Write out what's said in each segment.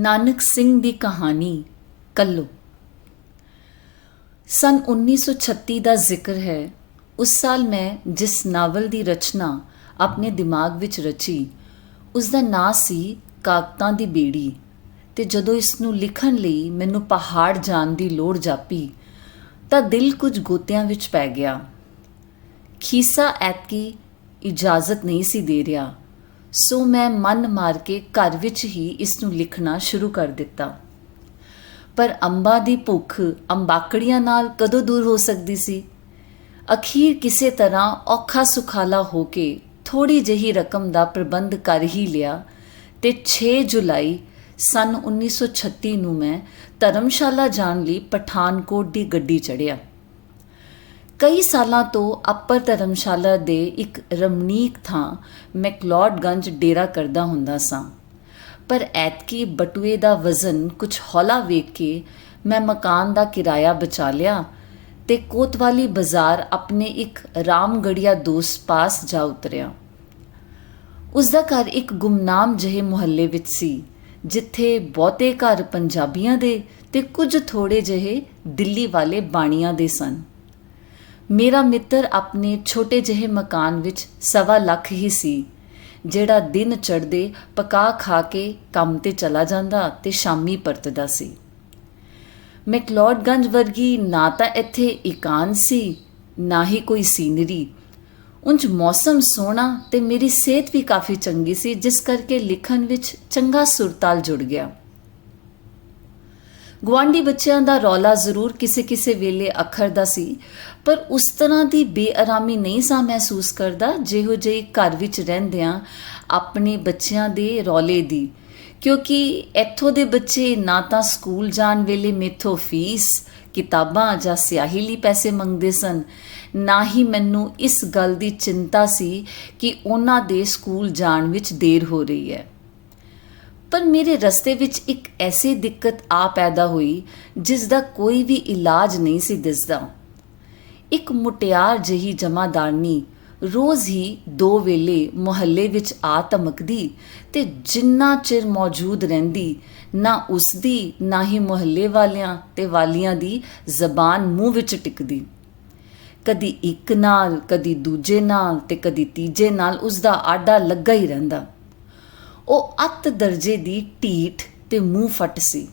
ਨਾਨਕ ਸਿੰਘ ਦੀ ਕਹਾਣੀ ਕੱਲੋ। सन 1936 ਦਾ ਜ਼ਿਕਰ ਹੈ। ਉਸ ਸਾਲ ਮੈਂ ਜਿਸ ਨਾਵਲ ਦੀ ਰਚਨਾ ਆਪਣੇ ਦਿਮਾਗ ਵਿੱਚ ਰਚੀ ਉਸ ਦਾ ਨਾਂ ਸੀ ਕਾਗਤਾਂ ਦੀ ਬੇੜੀ। ਤੇ ਜਦੋਂ ਇਸ ਨੂੰ ਲਿਖਣ ਲਈ ਮੈਨੂੰ ਪਹਾੜ ਜਾਣ ਦੀ ਲੋੜ ਜਾਪੀ ਤਾਂ ਦਿਲ ਕੁਝ ਗੋਤਿਆਂ ਵਿੱਚ ਪੈ ਗਿਆ। ਖੀਸਾ ਐਤਕੀ ਇਜਾਜ਼ਤ ਨਹੀਂ ਸੀ ਦੇ ਰਿਹਾ, ਸੋ ਮੈਂ ਮਨ ਮਾਰ ਕੇ ਘਰ ਵਿੱਚ ਹੀ ਇਸ ਨੂੰ ਲਿਖਣਾ ਸ਼ੁਰੂ ਕਰ ਦਿੱਤਾ। ਪਰ ਅੰਬਾਂ ਦੀ ਭੁੱਖ ਅੰਬਾਕੜੀਆਂ ਨਾਲ ਕਦੋਂ ਦੂਰ ਹੋ ਸਕਦੀ ਸੀ। ਅਖੀਰ ਕਿਸੇ ਤਰ੍ਹਾਂ ਔਖਾ ਸੁਖਾਲਾ ਹੋ ਕੇ ਥੋੜ੍ਹੀ ਜਿਹੀ ਰਕਮ ਦਾ ਪ੍ਰਬੰਧ ਕਰ ਹੀ ਲਿਆ ਤੇ 6 ਜੁਲਾਈ ਸਨ 1936 ਨੂੰ ਮੈਂ ਧਰਮਸ਼ਾਲਾ ਜਾਣ ਲਈ ਪਠਾਨਕੋਟ ਦੀ ਗੱਡੀ ਚੜ੍ਹਿਆ। ਕਈ ਸਾਲਾਂ ਤੋਂ ਅੱਪਰ ਧਰਮਸ਼ਾਲਾ ਦੇ ਇੱਕ ਰਮਣੀਕ ਥਾਂ ਮੈਕਲੋਡਗੰਜ ਡੇਰਾ ਕਰਦਾ ਹੁੰਦਾ ਸਾਂ, ਪਰ ਐਤਕੀ ਬਟੂਏ ਦਾ ਵਜ਼ਨ ਕੁਝ ਹੌਲਾ ਵੇਖ ਕੇ ਮੈਂ ਮਕਾਨ ਦਾ ਕਿਰਾਇਆ ਬਚਾ ਲਿਆ ਤੇ ਕੋਤਵਾਲੀ ਬਾਜ਼ਾਰ ਆਪਣੇ ਇੱਕ ਰਾਮਗੜੀਆ ਦੋਸਤ ਪਾਸ ਜਾ ਉਤਰਿਆ। ਉਸ ਦਾ ਘਰ ਇੱਕ ਗੁਮਨਾਮ ਜਿਹੇ ਮੁਹੱਲੇ ਵਿੱਚ ਸੀ, ਜਿੱਥੇ ਬਹੁਤੇ ਘਰ ਪੰਜਾਬੀਆਂ ਦੇ ਤੇ ਕੁਝ ਥੋੜੇ ਜਿਹੇ ਦਿੱਲੀ ਵਾਲੇ ਬਾਣੀਆਂ ਦੇ ਸਨ। ਮੇਰਾ ਮਿੱਤਰ ਆਪਣੇ ਛੋਟੇ ਜਿਹੇ ਮਕਾਨ ਵਿੱਚ 1.25 ਲੱਖ ਹੀ ਸੀ, ਜਿਹੜਾ ਦਿਨ ਚੜ੍ਹਦੇ ਪਕਾ ਖਾ ਕੇ ਕੰਮ ਤੇ ਚਲਾ ਜਾਂਦਾ ਤੇ ਸ਼ਾਮੀ ਪਰਤਦਾ ਸੀ। ਮੈਕਲੋਡਗੰਜ ਵਰਗੀ ਨਾ ਤਾਂ ਇੱਥੇ ਇਕਾਨ ਸੀ, ਨਾ ਹੀ ਕੋਈ ਸੀਨਰੀ। ਉਂਝ ਮੌਸਮ ਸੋਹਣਾ ਤੇ ਮੇਰੀ ਸਿਹਤ ਵੀ ਕਾਫੀ ਚੰਗੀ ਸੀ, ਜਿਸ ਕਰਕੇ ਲਿਖਣ ਵਿੱਚ ਚੰਗਾ ਸੁਰਤਾਲ ਜੁੜ ਗਿਆ। ਗੁਆਂਢੀ ਬੱਚਿਆਂ ਦਾ ਰੌਲਾ ਜ਼ਰੂਰ ਕਿਸੇ ਕਿਸੇ ਵੇਲੇ ਅੱਖਰਦਾ ਸੀ, ਪਰ ਉਸ ਤਰ੍ਹਾਂ ਦੀ ਬੇਆਰਾਮੀ ਨਹੀਂ ਸਾਂ ਮਹਿਸੂਸ ਕਰਦਾ ਜਿਹੋ ਜਿਹੀ ਘਰ ਵਿੱਚ ਰਹਿੰਦਿਆਂ ਆਪਣੇ ਬੱਚਿਆਂ ਦੇ ਰੌਲੇ ਦੀ, ਕਿਉਂਕਿ ਇੱਥੋਂ ਦੇ ਬੱਚੇ ਨਾ ਤਾਂ ਸਕੂਲ ਜਾਣ ਵੇਲੇ ਮੇਥੋਂ ਫੀਸ, ਕਿਤਾਬਾਂ ਜਾਂ ਸਿਆਹੀ ਲਈ ਪੈਸੇ ਮੰਗਦੇ ਸਨ, ਨਾ ਹੀ ਮੈਨੂੰ ਇਸ ਗੱਲ ਦੀ ਚਿੰਤਾ ਸੀ ਕਿ ਉਹਨਾਂ ਦੇ ਸਕੂਲ ਜਾਣ ਵਿੱਚ ਦੇਰ ਹੋ ਰਹੀ ਹੈ। ਪਰ ਮੇਰੇ ਰਸਤੇ ਵਿੱਚ ਇੱਕ ਐਸੀ ਦਿੱਕਤ ਆ ਪੈਦਾ ਹੋਈ ਜਿਸ ਦਾ ਕੋਈ ਵੀ ਇਲਾਜ ਨਹੀਂ ਸੀ ਦਿਸਦਾ। ਇੱਕ ਮੁਟਿਆਰ ਜਿਹੀ ਜਮਾਦਾਰਨੀ ਰੋਜ਼ ਹੀ 2 ਵੇਲੇ ਮੁਹੱਲੇ ਵਿੱਚ ਆ ਧਮਕਦੀ ਤੇ ਜਿੰਨਾ ਚਿਰ ਮੌਜੂਦ ਰਹਿੰਦੀ ਨਾ ਉਸਦੀ ਨਾ ਹੀ ਮੁਹੱਲੇ ਵਾਲਿਆਂ ਤੇ ਵਾਲੀਆਂ ਦੀ ਜ਼ਬਾਨ ਮੂੰਹ ਵਿੱਚ ਟਿਕਦੀ। ਕਦੀ ਇੱਕ ਨਾਲ, ਕਦੀ ਦੂਜੇ ਨਾਲ ਤੇ ਕਦੀ ਤੀਜੇ ਨਾਲ ਉਸਦਾ ਆਡਾ ਲੱਗਾ ਹੀ ਰਹਿੰਦਾ। ਉਹ ਅੱਤ ਦਰਜੇ ਦੀ ਢੀਠ ਤੇ ਮੂੰਹ ਫੱਟ ਸੀ।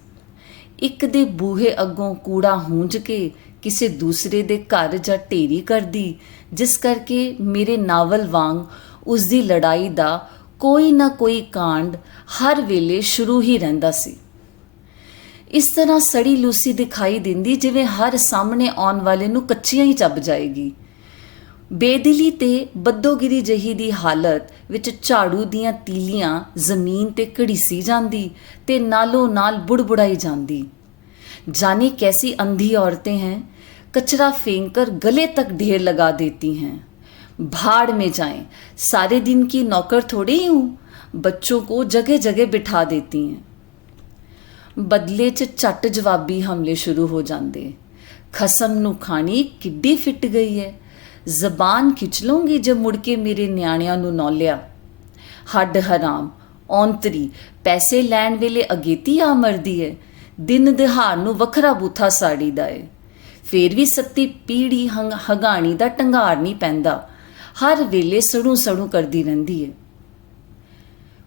ਇੱਕ ਦੇ ਬੂਹੇ ਅੱਗੋਂ ਕੂੜਾ ਹੂੰਝ ਕੇ ਕਿਸੇ ਦੂਸਰੇ ਦੇ ਘਰ ਜਾਂ ਢੇਰੀ ਕਰਦੀ, ਜਿਸ ਕਰਕੇ ਮੇਰੇ ਨਾਵਲ ਵਾਂਗ ਉਸਦੀ ਲੜਾਈ ਦਾ ਕੋਈ ਨਾ ਕੋਈ ਕਾਂਡ ਹਰ ਵੇਲੇ ਸ਼ੁਰੂ ਹੀ ਰਹਿੰਦਾ ਸੀ। ਇਸ ਤਰ੍ਹਾਂ ਸੜੀ ਲੂਸੀ ਦਿਖਾਈ ਦਿੰਦੀ ਜਿਵੇਂ ਹਰ ਸਾਹਮਣੇ ਆਉਣ ਵਾਲੇ ਨੂੰ ਕੱਚੀਆਂ ਹੀ ਚੱਬ ਜਾਏਗੀ। ਬੇਦਿਲੀ ਤੇ ਬੱਦੋਗਿਰੀ ਜਿਹੀ ਦੀ ਹਾਲਤ ਵਿੱਚ ਝਾੜੂ ਦੀਆਂ ਤੀਲੀਆਂ ਜ਼ਮੀਨ ਤੇ ਘੜੀਸੀ ਜਾਂਦੀ ਤੇ ਨਾਲੋਂ ਨਾਲ ਬੁੜਬੁੜਾਈ ਜਾਂਦੀ। जाने कैसी अंधी औरतें हैं, कचरा फेंक कर गले तक ढेर लगा देती हैं। भाड़ में जाएं, सारे दिन की नौकर थोड़ी ही हूँ, बच्चों को जगह जगह बिठा देती हैं। बदले च झट जवाबी हमले शुरू हो जाते। खसम नू खानी किड्डी फिट गई है, ਜ਼ਬਾਨ ਖਿੱਚ ਲਵਾਂਗੀ ਜੇ ਮੁੜ ਕੇ ਮੇਰੇ ਨਿਆਣਿਆਂ ਨੂੰ ਨੌਲਿਆ। ਹੱਡ ਹਰਾਮ ਔਂਤਰੀ ਪੈਸੇ ਲੈਣ ਵੇਲੇ ਅਗੇਤੀ ਆ ਮਰਦੀ ਹੈ, ਦਿਨ ਦਿਹਾੜ ਨੂੰ ਵੱਖਰਾ ਬੂਥਾ ਸਾੜੀਦਾ ਏ। ਫੇਰ ਵੀ ਸੱਤੀ ਪੀੜੀ ਹਗਾਣੀ ਦਾ ਢੰਗਾਰ ਨਹੀਂ ਪੈਂਦਾ, ਹਰ ਵੇਲੇ ਸੜੂ ਸੜੂ ਕਰਦੀ ਰਹਿੰਦੀ ਹੈ।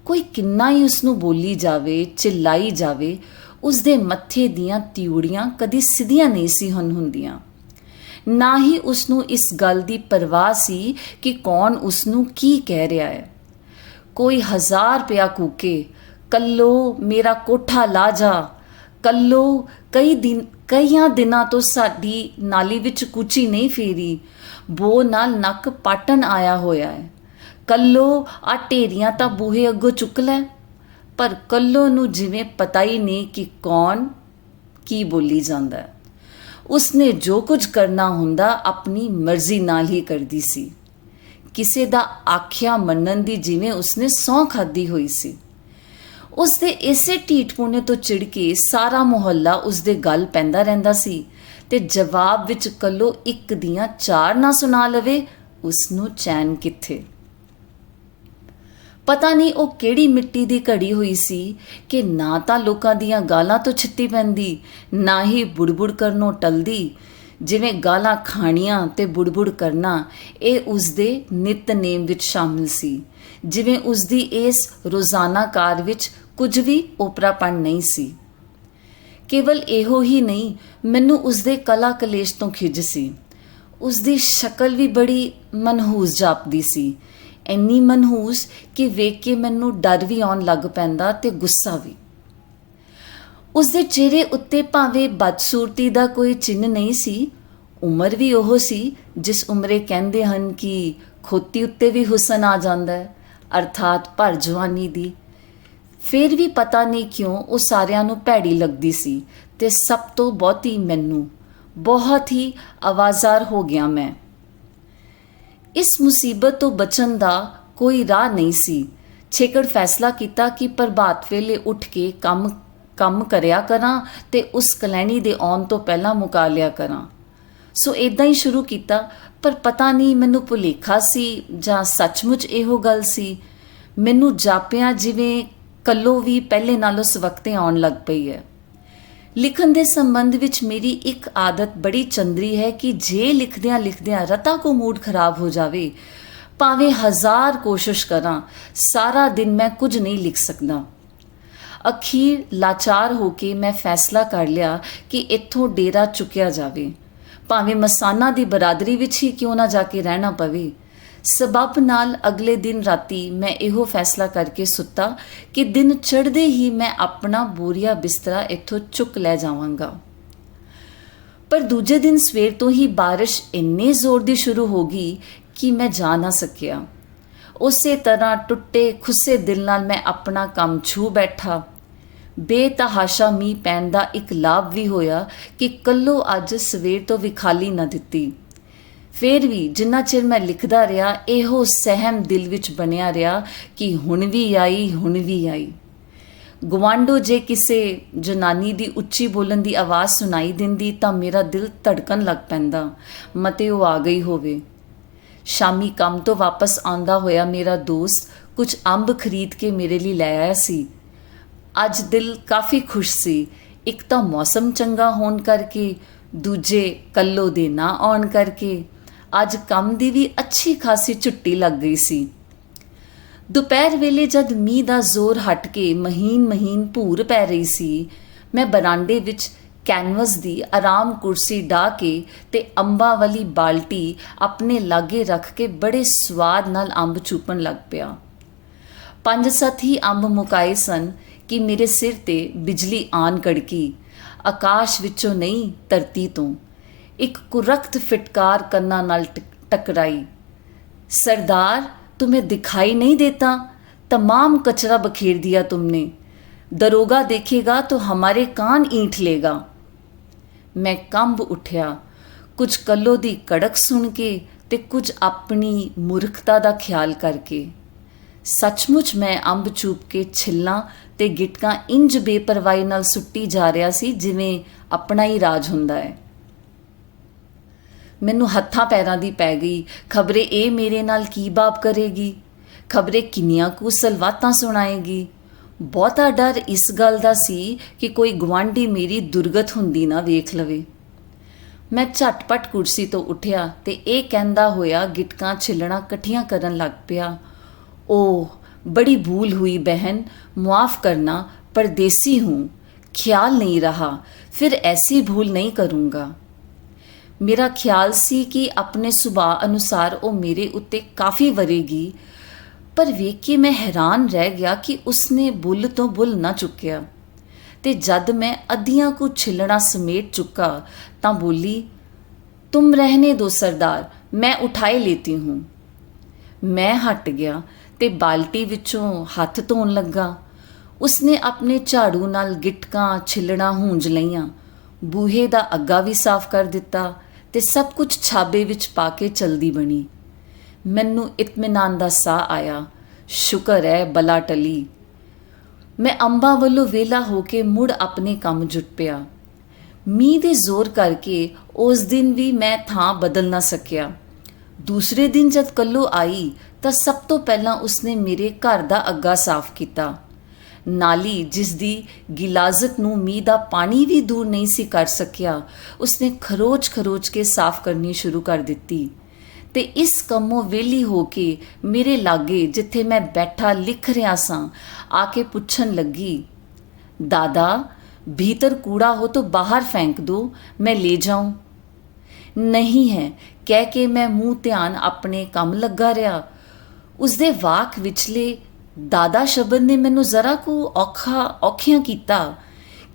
ਕੋਈ ਕਿੰਨਾ ਹੀ ਉਸਨੂੰ ਬੋਲੀ ਜਾਵੇ, ਚਿল্ਲਾਈ ਜਾਵੇ, ਉਸਦੇ ਮੱਥੇ ਦੀਆਂ ਤਿਊੜੀਆਂ ਕਦੀ ਸਿੱਧੀਆਂ ਨਹੀਂ ਸੀ ਹੁੰਦੀਆਂ। ਨਾ ਹੀ ਉਸਨੂੰ ਇਸ ਗੱਲ ਦੀ ਪਰਵਾਹ ਸੀ ਕਿ ਕੌਣ ਉਸਨੂੰ ਕੀ ਕਹਿ ਰਿਹਾ ਹੈ। ਕੋਈ 1000 ਰੁਪਇਆ ਕੂਕੇ, ਕੱਲੋ ਮੇਰਾ ਕੋਠਾ ਲਾ ਜਾ, ਕੱਲੋ ਕਈਆਂ ਦਿਨਾਂ ਤੋਂ ਸਾਡੀ ਨਾਲੀ ਵਿੱਚ ਕੂਚੀ ਨਹੀਂ ਫੇਰੀ, ਬੋ ਨਾਲ ਨੱਕ ਪਾਟਣ ਆਇਆ ਹੋਇਆ ਹੈ, ਕੱਲੋ ਆ ਢੇਰੀਆਂ ਤਾਂ ਬੂਹੇ ਅੱਗੋਂ ਚੁੱਕ ਲੈ। ਪਰ ਕੱਲੋ ਨੂੰ ਜਿਵੇਂ ਪਤਾ ਹੀ ਨਹੀਂ ਕਿ ਕੌਣ ਕੀ ਬੋਲੀ ਜਾਂਦਾ ਹੈ। ਉਸਨੇ ਜੋ ਕੁਝ ਕਰਨਾ ਹੁੰਦਾ ਆਪਣੀ ਮਰਜ਼ੀ ਨਾਲ ਹੀ ਕਰਦੀ ਸੀ। ਕਿਸੇ ਦਾ ਆਖਿਆ ਮੰਨਣ ਦੀ ਜਿਵੇਂ ਉਸਨੇ ਸਹੁੰ ਖਾਧੀ ਹੋਈ ਸੀ। ਉਸਦੇ ਇਸੇ ਢੀਠਪੁਣੇ ਤੋਂ ਚਿੜ ਕੇ ਸਾਰਾ ਮੁਹੱਲਾ ਉਸਦੇ ਗੱਲ ਪੈਂਦਾ ਰਹਿੰਦਾ ਸੀ ਤੇ ਜਵਾਬ ਵਿੱਚ ਕੱਲੋ ਇੱਕ ਦੀਆਂ 4 ਨਾ ਸੁਣਾ ਲਵੇ, ਉਸਨੂੰ ਚੈਨ ਕਿੱਥੇ। ਪਤਾ ਨਹੀਂ ਉਹ ਕਿਹੜੀ ਮਿੱਟੀ ਦੀ ਘੜੀ ਹੋਈ ਸੀ ਕਿ ਨਾ ਤਾਂ ਲੋਕਾਂ ਦੀਆਂ ਗਾਲਾਂ ਤੋਂ ਛਿੱਤੀ ਪੈਂਦੀ, ਨਾ ਹੀ ਬੁੜਬੁੜ ਕਰਨੋਂ ਟਲਦੀ। ਜਿਵੇਂ ਗਾਲਾਂ ਖਾਣੀਆਂ ਤੇ ਬੁੜਬੁੜ ਕਰਨਾ ਇਹ ਉਸਦੇ ਨਿਤਨੇਮ ਵਿੱਚ ਸ਼ਾਮਿਲ ਸੀ, ਜਿਵੇਂ ਉਸਦੀ ਇਸ ਰੋਜ਼ਾਨਾ ਕਾਰ ਵਿੱਚ ਕੁਝ ਵੀ ਓਪਰਾਪਣ ਨਹੀਂ ਸੀ। ਕੇਵਲ ਇਹੋ ਹੀ ਨਹੀਂ, ਮੈਨੂੰ ਉਸਦੇ ਕਲਾ ਕਲੇਸ਼ ਤੋਂ ਖਿਝ ਸੀ। ਉਸਦੀ ਸ਼ਕਲ ਵੀ ਬੜੀ ਮਨਹੂਸ ਜਾਪਦੀ ਸੀ, ਇੰਨੀ ਮਨਹੂਸ ਕਿ ਵੇਖ ਕੇ ਮੈਨੂੰ ਡਰ ਵੀ ਆਉਣ ਲੱਗ ਪੈਂਦਾ ਤੇ ਗੁੱਸਾ ਵੀ। ਉਸਦੇ ਚਿਹਰੇ ਉੱਤੇ ਭਾਵੇਂ ਬਦਸੂਰਤੀ ਦਾ ਕੋਈ ਚਿੰਨ੍ਹ ਨਹੀਂ ਸੀ। ਉਮਰ ਵੀ ਉਹ ਸੀ ਜਿਸ ਉਮਰੇ ਕਹਿੰਦੇ ਹਨ ਕਿ ਖੋਤੀ ਉੱਤੇ ਵੀ ਹੁਸਨ ਆ ਜਾਂਦਾ ਹੈ, ਅਰਥਾਤ ਭਰ ਜਵਾਨੀ ਦੀ। ਫਿਰ ਵੀ ਪਤਾ ਨਹੀਂ ਕਿਉਂ ਉਹ ਸਾਰਿਆਂ ਨੂੰ ਭੈੜੀ ਲੱਗਦੀ ਸੀ ਤੇ ਸਭ ਤੋਂ ਬਹੁਤੀ ਮੈਨੂੰ। ਬਹੁਤ ਹੀ ਆਵਾਜ਼ਾਰ ਹੋ ਗਿਆ ਮੈਂ। ਇਸ ਮੁਸੀਬਤ ਤੋਂ ਬਚਣ ਦਾ ਕੋਈ ਰਾਹ ਨਹੀਂ ਸੀ। ਛੇਕੜ ਫੈਸਲਾ ਕੀਤਾ ਕਿ ਪ੍ਰਭਾਤ ਵੇਲੇ ਉੱਠ ਕੇ ਕੰਮ ਕਰਿਆ ਕਰਾਂ ਤੇ ਉਸ ਕਲੈਣੀ ਦੇ ਆਉਣ ਤੋਂ ਪਹਿਲਾਂ ਮੁਕਾ ਲਿਆ ਕਰਾਂ। ਸੋ ਇੱਦਾਂ ਹੀ ਸ਼ੁਰੂ ਕੀਤਾ, ਪਰ ਪਤਾ ਨਹੀਂ ਮੈਨੂੰ ਭੁਲੇਖਾ ਸੀ ਜਾਂ ਸੱਚਮੁੱਚ ਇਹੋ ਗੱਲ ਸੀ। ਮੈਨੂੰ ਜਾਪਿਆ ਜਿਵੇਂ ਕੱਲੋ ਵੀ ਪਹਿਲੇ ਨਾਲੋਂ ਸਵਖਤੇ ਆਉਣ ਲੱਗ ਪਈ ਹੈ। ਲਿਖਣ ਦੇ ਸੰਬੰਧ ਵਿੱਚ ਮੇਰੀ ਇੱਕ ਆਦਤ ਬੜੀ ਚੰਦਰੀ ਹੈ ਕਿ ਜੇ ਲਿਖਦਿਆਂ ਰਤਾ ਕੋ ਮੂਡ ਖਰਾਬ ਹੋ ਜਾਵੇ, ਭਾਵੇਂ 1000 ਕੋਸ਼ਿਸ਼ ਕਰਾਂ, ਸਾਰਾ ਦਿਨ ਮੈਂ ਕੁਝ ਨਹੀਂ ਲਿਖ ਸਕਦਾ। ਅਖੀਰ ਲਾਚਾਰ ਹੋ ਕੇ ਮੈਂ ਫੈਸਲਾ ਕਰ ਲਿਆ ਕਿ ਇੱਥੋਂ ਡੇਰਾ ਚੁੱਕਿਆ ਜਾਵੇ, ਭਾਵੇਂ ਮਸਾਨਾ ਦੀ ਬਰਾਦਰੀ ਵਿੱਚ ਹੀ ਕਿਉਂ ਨਾ ਜਾ ਕੇ ਰਹਿਣਾ ਪਵੇ। ਸਬਬ ਨਾਲ ਅਗਲੇ ਦਿਨ ਰਾਤੀ ਮੈਂ ਇਹੋ ਫੈਸਲਾ ਕਰਕੇ ਸੁੱਤਾ ਕਿ ਦਿਨ ਚੜ੍ਹਦੇ ਹੀ ਮੈਂ ਆਪਣਾ ਬੋਰੀਆ ਬਿਸਤਰਾ ਇੱਥੋਂ ਚੁੱਕ ਲੈ ਜਾਵਾਂਗਾ। ਪਰ ਦੂਜੇ ਦਿਨ ਸਵੇਰ ਤੋਂ ਹੀ ਬਾਰਿਸ਼ ਇੰਨੇ ਜ਼ੋਰ ਦੀ ਸ਼ੁਰੂ ਹੋ ਗਈ ਕਿ ਮੈਂ ਜਾ ਨਾ ਸਕਿਆ। ਉਸੇ ਤਰ੍ਹਾਂ ਟੁੱਟੇ ਖੁੱਸੇ ਦਿਲ ਨਾਲ ਮੈਂ ਆਪਣਾ ਕੰਮ ਛੂ ਬੈਠਾ। ਬੇਤਹਾਸ਼ਾ ਮੀਂਹ ਪੈਣ ਦਾ ਇੱਕ ਲਾਭ ਵੀ ਹੋਇਆ ਕਿ ਕੱਲੋ ਅੱਜ ਸਵੇਰ ਤੋਂ ਵੀ ਖਾਲੀ ਨਾ ਦਿੱਤੀ। ਫਿਰ ਵੀ ਜਿੰਨਾ ਚਿਰ ਮੈਂ ਲਿਖਦਾ ਰਿਹਾ, ਇਹੋ ਸਹਿਮ ਦਿਲ ਵਿੱਚ ਬਣਿਆ ਰਿਹਾ ਕਿ ਹੁਣ ਵੀ ਆਈ। ਗੁਆਂਢੋਂ ਜੇ ਕਿਸੇ ਜਨਾਨੀ ਦੀ ਉੱਚੀ ਬੋਲਣ ਦੀ ਆਵਾਜ਼ ਸੁਣਾਈ ਦਿੰਦੀ ਤਾਂ ਮੇਰਾ ਦਿਲ ਧੜਕਣ ਲੱਗ ਪੈਂਦਾ, ਮਤੇ ਉਹ ਆ ਗਈ ਹੋਵੇ। ਸ਼ਾਮੀ ਕੰਮ ਤੋਂ ਵਾਪਸ ਆਉਂਦਾ ਹੋਇਆ ਮੇਰਾ ਦੋਸਤ ਕੁਝ ਅੰਬ ਖਰੀਦ ਕੇ ਮੇਰੇ ਲਈ ਲੈ ਆਇਆ ਸੀ। ਅੱਜ ਦਿਲ ਕਾਫੀ ਖੁਸ਼ ਸੀ। ਇੱਕ ਤਾਂ ਮੌਸਮ ਚੰਗਾ ਹੋਣ ਕਰਕੇ, ਦੂਜੇ ਕੱਲੋ ਦੇ ਨਾ ਆਉਣ ਕਰਕੇ। ਅੱਜ ਕੰਮ ਦੀ ਵੀ ਅੱਛੀ ਖਾਸੀ ਛੁੱਟੀ ਲੱਗ ਗਈ ਸੀ। ਦੁਪਹਿਰ ਵੇਲੇ ਜਦ ਮੀਂਹ ਦਾ ਜ਼ੋਰ ਹਟ ਕੇ ਮਹੀਨ ਭੂਰ ਪੈ ਰਹੀ ਸੀ, ਮੈਂ ਬਰਾਂਡੇ ਵਿੱਚ ਕੈਨਵਸ ਦੀ ਆਰਾਮ ਕੁਰਸੀ ਢਾ ਕੇ ਤੇ ਅੰਬਾਂ ਵਾਲੀ ਬਾਲਟੀ ਆਪਣੇ ਲਾਗੇ ਰੱਖ ਕੇ ਬੜੇ ਸਵਾਦ ਨਾਲ ਅੰਬ ਚੂਪਣ ਲੱਗ ਪਿਆ। 5-7 ਹੀ ਅੰਬ ਮੁਕਾਏ ਸਨ ਕਿ ਮੇਰੇ ਸਿਰ ਤੇ ਬਿਜਲੀ ਆਨ ਕੜਕੀ। ਆਕਾਸ਼ ਵਿੱਚੋਂ ਨਹੀਂ, ਧਰਤੀ ਤੋਂ ਇੱਕ ਕੁਰਖਤ ਫਿਟਕਾਰ ਕੰਨਾਂ ਨਾਲ टकराई। सरदार, तुम्हें दिखाई नहीं देता? तमाम कचरा बखेर दिया तुमने। दरोगा देखेगा तो हमारे कान ईंट लेगा। मैं कंब उठिया, कुछ कल्लो दी कड़क सुन के ते कुछ अपनी मूर्खता दा ख्याल करके। सचमुच मैं अंब चूप के छिल्लां ते गिटकां इंज बेपरवाही नाल सुट्टी जा रहा सी जिवें अपना ही राज हुंदा है। मैनू हत्थां पैरां दी पै गई। खबरे ये मेरे नाल की बाप करेगी, खबरे किन्नियां कु सलवातां सुनाएगी। बहुता डर इस गल दा सी कि कोई गुआंढी मेरी दुर्गत हुंदी ना वेख लवे। मैं झटपट कुर्सी तो उठिया ते ये कहंदा होया गिटकां छिलना कट्ठियां करन लग पिया। ओह, बड़ी भूल हुई बहन, मुआफ़ करना, परदेसी हूँ, ख्याल नहीं रहा, फिर ऐसी भूल नहीं करूँगा। मेरा ख्याल सी कि अपने सुभाਅ अनुसार वो मेरे उत्ते काफ़ी वरेगी, पर वेख के मैं हैरान रह गया कि उसने बुल तो बुल ना चुक्या। ते जद मैं अद्धियां को छिलना समेट चुका तां बोली, तुम रहने दो सरदार, मैं उठाए लेती हूँ। मैं हट गया ते बाल्टी विचों हथ धोन लगा। उसने अपने झाड़ू नाल गिटकां छिलना हूंज लईयां, बूहे दा अग्गा भी साफ कर दिता ते सब कुछ छाबे विच पा के चलदी बनी। मैनू इत्मीनान दा साह आया। शुक्र है बला टली। मैं अंबां वल्लों वेला हो के मुड़ अपने काम जुट पिया। मींह दे जोर करके उस दिन भी मैं थां बदल ना सकिया। दूसरे दिन जब कल्लो आई ਤਾਂ ਸਭ ਤੋਂ ਪਹਿਲਾਂ ਉਸਨੇ ਮੇਰੇ ਘਰ ਦਾ ਅੱਗਾ ਸਾਫ਼ ਕੀਤਾ। ਨਾਲੀ ਜਿਸ ਦੀ ਗਿਲਾਜ਼ਤ ਨੂੰ ਮੀਂਹ ਦਾ ਪਾਣੀ ਵੀ ਦੂਰ ਨਹੀਂ ਸੀ ਕਰ ਸਕਿਆ, ਉਸਨੇ ਖਰੋਚ ਕੇ ਸਾਫ਼ ਕਰਨੀ ਸ਼ੁਰੂ ਕਰ ਦਿੱਤੀ। ਤੇ ਇਸ ਕੰਮੋਂ ਵਿਹਲੀ ਹੋ ਕੇ ਮੇਰੇ ਲਾਗੇ ਜਿੱਥੇ ਮੈਂ ਬੈਠਾ ਲਿਖ ਰਿਹਾ ਸਾਂ ਆ ਕੇ ਪੁੱਛਣ ਲੱਗੀ, दादा भीतर कूड़ा हो तो बाहर फेंक दो, मैं ले जाऊं। नहीं है कह के मैं मूँह ध्यान अपने काम लगा रहा। उसदे वाक विचले दादा शब्द ने मैनू जरा को औखियां कीता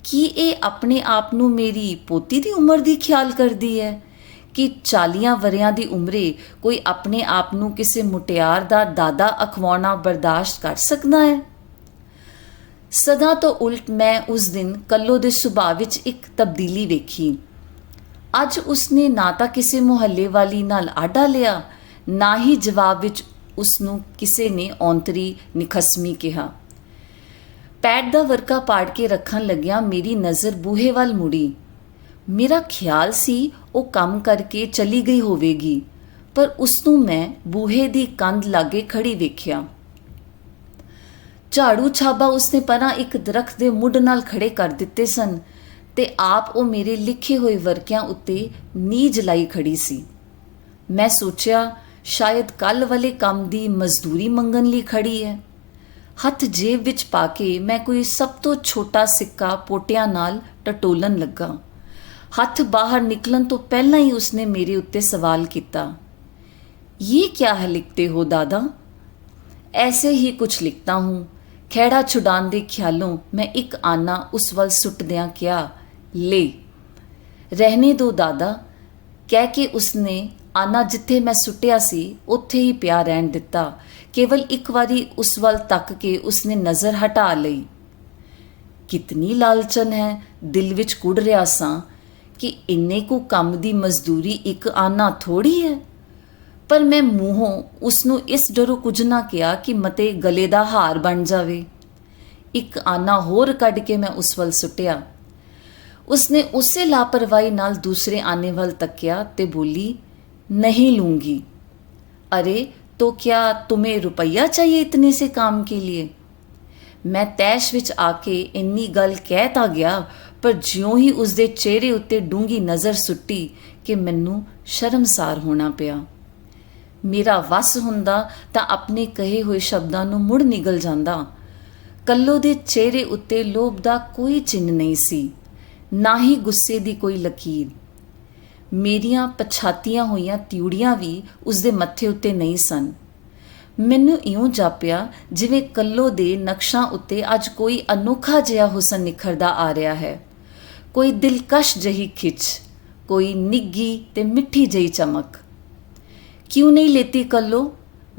कि ਇਹ ਆਪਣੇ ਆਪ ਨੂੰ ਮੇਰੀ ਪੋਤੀ ਦੀ ਉਮਰ ਦੀ ਖਿਆਲ ਕਰਦੀ ਹੈ ਕਿ 40 ਵਰਿਆਂ ਦੀ ਉਮਰੇ ਕੋਈ ਆਪਣੇ ਆਪ ਨੂੰ ਕਿਸੇ ਮੁਟਿਆਰ ਦਾ ਦਾਦਾ ਅਖਵਾਉਣਾ ਬਰਦਾਸ਼ਤ ਕਰ ਸਕਦਾ ਹੈ। ਸਦਾ ਤੋਂ ਉਲਟ ਮੈਂ ਉਸ ਦਿਨ ਕੱਲੋ ਦੇ ਸੁਭਾਅ ਵਿੱਚ ਇੱਕ ਤਬਦੀਲੀ ਵੇਖੀ। ਅੱਜ ਉਸਨੇ ਨਾ ਤਾਂ ਕਿਸੇ ਮੁਹੱਲੇ ਵਾਲੀ ਨਾਲ ਆਡਾ ਲਿਆ, ਨਾ ਹੀ ਜਵਾਬ ਵਿੱਚ ਉਸਨੂੰ ਕਿਸੇ ਨੇ ਔਂਤਰੀ ਨਿਖਸਮੀ ਕਿਹਾ। ਪੈਡ ਦਾ ਵਰਕਾ ਪਾੜ ਕੇ ਰੱਖਣ ਲੱਗਿਆ ਮੇਰੀ ਨਜ਼ਰ ਬੂਹੇ ਵੱਲ ਮੁੜੀ। ਮੇਰਾ ਖਿਆਲ ਸੀ ਉਹ ਕੰਮ ਕਰਕੇ ਚਲੀ ਗਈ ਹੋਵੇਗੀ, ਪਰ ਉਸਨੂੰ ਮੈਂ ਬੂਹੇ ਦੀ ਕੰਧ ਲਾਗੇ ਖੜੀ ਵੇਖਿਆ। ਝਾੜੂ ਛਾਬਾ ਉਸਨੇ ਪਰਾਂ ਇੱਕ ਦਰਖਤ ਦੇ ਮੁੱਢ ਨਾਲ ਖੜੇ ਕਰ ਦਿੱਤੇ ਸਨ ਤੇ ਆਪ ਉਹ ਮੇਰੇ ਲਿਖੇ ਹੋਏ ਵਰਕਿਆਂ ਉੱਤੇ ਨੀਝ ਲਾਈ ਖੜੀ ਸੀ। ਮੈਂ ਸੋਚਿਆ ਸ਼ਾਇਦ ਕੱਲ ਵਾਲੇ ਕੰਮ ਦੀ ਮਜ਼ਦੂਰੀ ਮੰਗਣ ਲਈ ਖੜੀ ਹੈ। ਹੱਥ ਜੇਬ ਵਿੱਚ ਪਾ ਕੇ ਮੈਂ ਕੋਈ ਸਭ ਤੋਂ ਛੋਟਾ ਸਿੱਕਾ ਪੋਟਿਆਂ ਨਾਲ ਟਟੋਲਣ ਲੱਗਾ। ਹੱਥ ਬਾਹਰ ਨਿਕਲਣ ਤੋਂ ਪਹਿਲਾਂ ਹੀ ਉਸਨੇ ਮੇਰੇ ਉੱਤੇ ਸਵਾਲ ਕੀਤਾ, ਇਹ क्या है लिखते हो दादा? ऐसे ही कुछ लिखता हूँ। ਖਹਿੜਾ ਛੁਡਾਉਣ ਦੇ ਖਿਆਲੋਂ ਮੈਂ ਇੱਕ ਆਨਾ ਉਸ ਵੱਲ ਸੁੱਟਦਿਆਂ ਕਿਹਾ, ਲੈ ਰਹਿਣੇ ਦੋ ਦਾਦਾ। ਕਹਿ ਕੇ ਉਸਨੇ ਆਨਾ ਜਿੱਥੇ ਮੈਂ ਸੁੱਟਿਆ ਸੀ ਉੱਥੇ ਹੀ ਪਿਆ ਰਹਿਣ ਦਿੱਤਾ। ਕੇਵਲ ਇੱਕ ਵਾਰੀ ਉਸ ਵੱਲ ਤੱਕ ਕੇ ਉਸਨੇ ਨਜ਼ਰ ਹਟਾ ਲਈ। ਕਿਤਨੀ ਲਾਲਚਨ ਹੈ, ਦਿਲ ਵਿੱਚ ਕੁੜ ਰਿਹਾ ਸਾਂ ਕਿ ਇੰਨੇ ਕੁ ਕੰਮ ਦੀ ਮਜ਼ਦੂਰੀ ਇੱਕ ਆਨਾ ਥੋੜੀ ਹੈ। ਪਰ ਮੈਂ ਮੂੰਹੋਂ ਉਸਨੂੰ ਇਸ ਡਰੋਂ ਕੁਝ ਨਾ ਕਿਹਾ ਕਿ ਮਤੇ ਗਲੇ ਦਾ ਹਾਰ ਬਣ ਜਾਵੇ। ਇੱਕ ਆਨਾ ਹੋਰ ਕੱਢ ਕੇ ਮੈਂ ਉਸ ਵੱਲ ਸੁੱਟਿਆ। ਉਸਨੇ ਉਸੇ ਲਾਪਰਵਾਹੀ ਨਾਲ ਦੂਸਰੇ ਆਨੇ ਵੱਲ ਤੱਕਿਆ ਤੇ ਬੋਲੀ, ਨਹੀਂ ਲੂੰਗੀ। अरे तो क्या तुम्हें रुपया चाहिए इतने से काम के लिए? मैं तैश ਵਿੱਚ ਆ ਕੇ ਇੰਨੀ ਗੱਲ ਕਹਿ ਤਾਂ ਗਿਆ, ਪਰ ਜਿਉਂ ਹੀ ਉਸਦੇ ਚਿਹਰੇ ਉੱਤੇ ਡੂੰਗੀ ਨਜ਼ਰ ਸੁੱਟੀ ਕਿ ਮੈਨੂੰ ਸ਼ਰਮਸਾਰ ਹੋਣਾ ਪਿਆ। ਮੇਰਾ ਵਸ ਹੁੰਦਾ ਤਾਂ ਆਪਣੇ ਕਹੇ ਹੋਏ ਸ਼ਬਦਾਂ ਨੂੰ ਮੁੜ ਨਿਗਲ ਜਾਂਦਾ। ਕੱਲੋ ਦੇ ਚਿਹਰੇ ਉੱਤੇ ਲੋਭ ਦਾ ਕੋਈ ਚਿੰਨ੍ਹ ਨਹੀਂ ਸੀ, ਨਾ ਹੀ ਗੁੱਸੇ ਦੀ ਕੋਈ ਲਕੀਰ। ਮੇਰੀਆਂ ਪਛਾਤੀਆਂ ਹੋਈਆਂ ਤਿਉੜੀਆਂ ਵੀ ਉਸਦੇ ਮੱਥੇ ਉੱਤੇ ਨਹੀਂ ਸਨ। ਮੈਨੂੰ ਇਉਂ ਜਾਪਿਆ ਜਿਵੇਂ ਕੱਲੋ ਦੇ ਨਕਸ਼ਾਂ ਉੱਤੇ ਅੱਜ ਕੋਈ ਅਨੋਖਾ ਜਿਹਾ ਹੁਸਨ ਨਿਖਰਦਾ ਆ ਰਿਹਾ ਹੈ, ਕੋਈ ਦਿਲਕਸ਼ ਜਿਹੀ ਖਿੱਚ, ਕੋਈ ਨਿੱਘੀ ਤੇ ਮਿੱਠੀ ਜਿਹੀ ਚਮਕ। क्यों नहीं लेती कल्लो?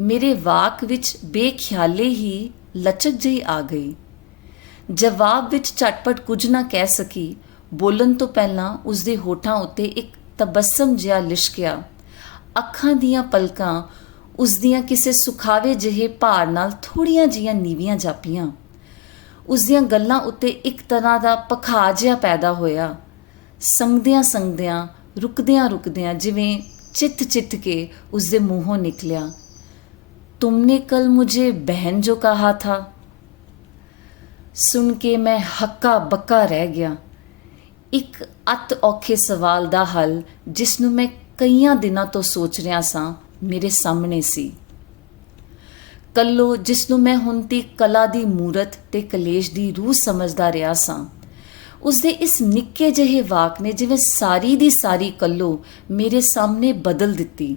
मेरे वाक विच बेख्याले ही लचक जही आ गई। जवाब विच झटपट कुछ ना कह सकी। बोलन तो पहलां उसदे होठां उत्ते एक तबस्सम जिहा लिशकिया। ਅੱਖਾਂ ਦੀਆਂ ਪਲਕਾਂ ਉਸਦੀਆਂ ਕਿਸੇ ਸੁਖਾਵੇ ਜਿਹੇ ਭਾਰ ਨਾਲ ਥੋੜ੍ਹੀਆਂ ਜਿਹੀਆਂ ਨੀਵੀਆਂ ਜਾਪੀਆਂ। ਉਸਦੀਆਂ ਗੱਲਾਂ ਉੱਤੇ ਇੱਕ ਤਰ੍ਹਾਂ ਦਾ ਪਖਾ ਜਿਹਾ ਪੈਦਾ ਹੋਇਆ। ਸੰਗਦਿਆਂ ਰੁਕਦਿਆਂ ਜਿਵੇਂ चित के उसके मुँहों निकलिया, तुमने कल मुझे बहन जो कहा था। सुन के मैं हक्का बक्का रह गया। एक अत औखे सवाल दा हल जिसनों मैं कईयां दिनों तो सोच रहा सां मेरे सामने सी। कल्लो जिसनों मैं हुण तक कला दी मूरत ते कलेश दी रूह समझदा रहा सां, ਉਸਦੇ ਇਸ ਨਿੱਕੇ ਜਿਹੇ ਵਾਕ ਨੇ ਜਿਵੇਂ ਸਾਰੀ ਦੀ ਸਾਰੀ ਕੱਲੋ ਮੇਰੇ ਸਾਹਮਣੇ ਬਦਲ ਦਿੱਤੀ।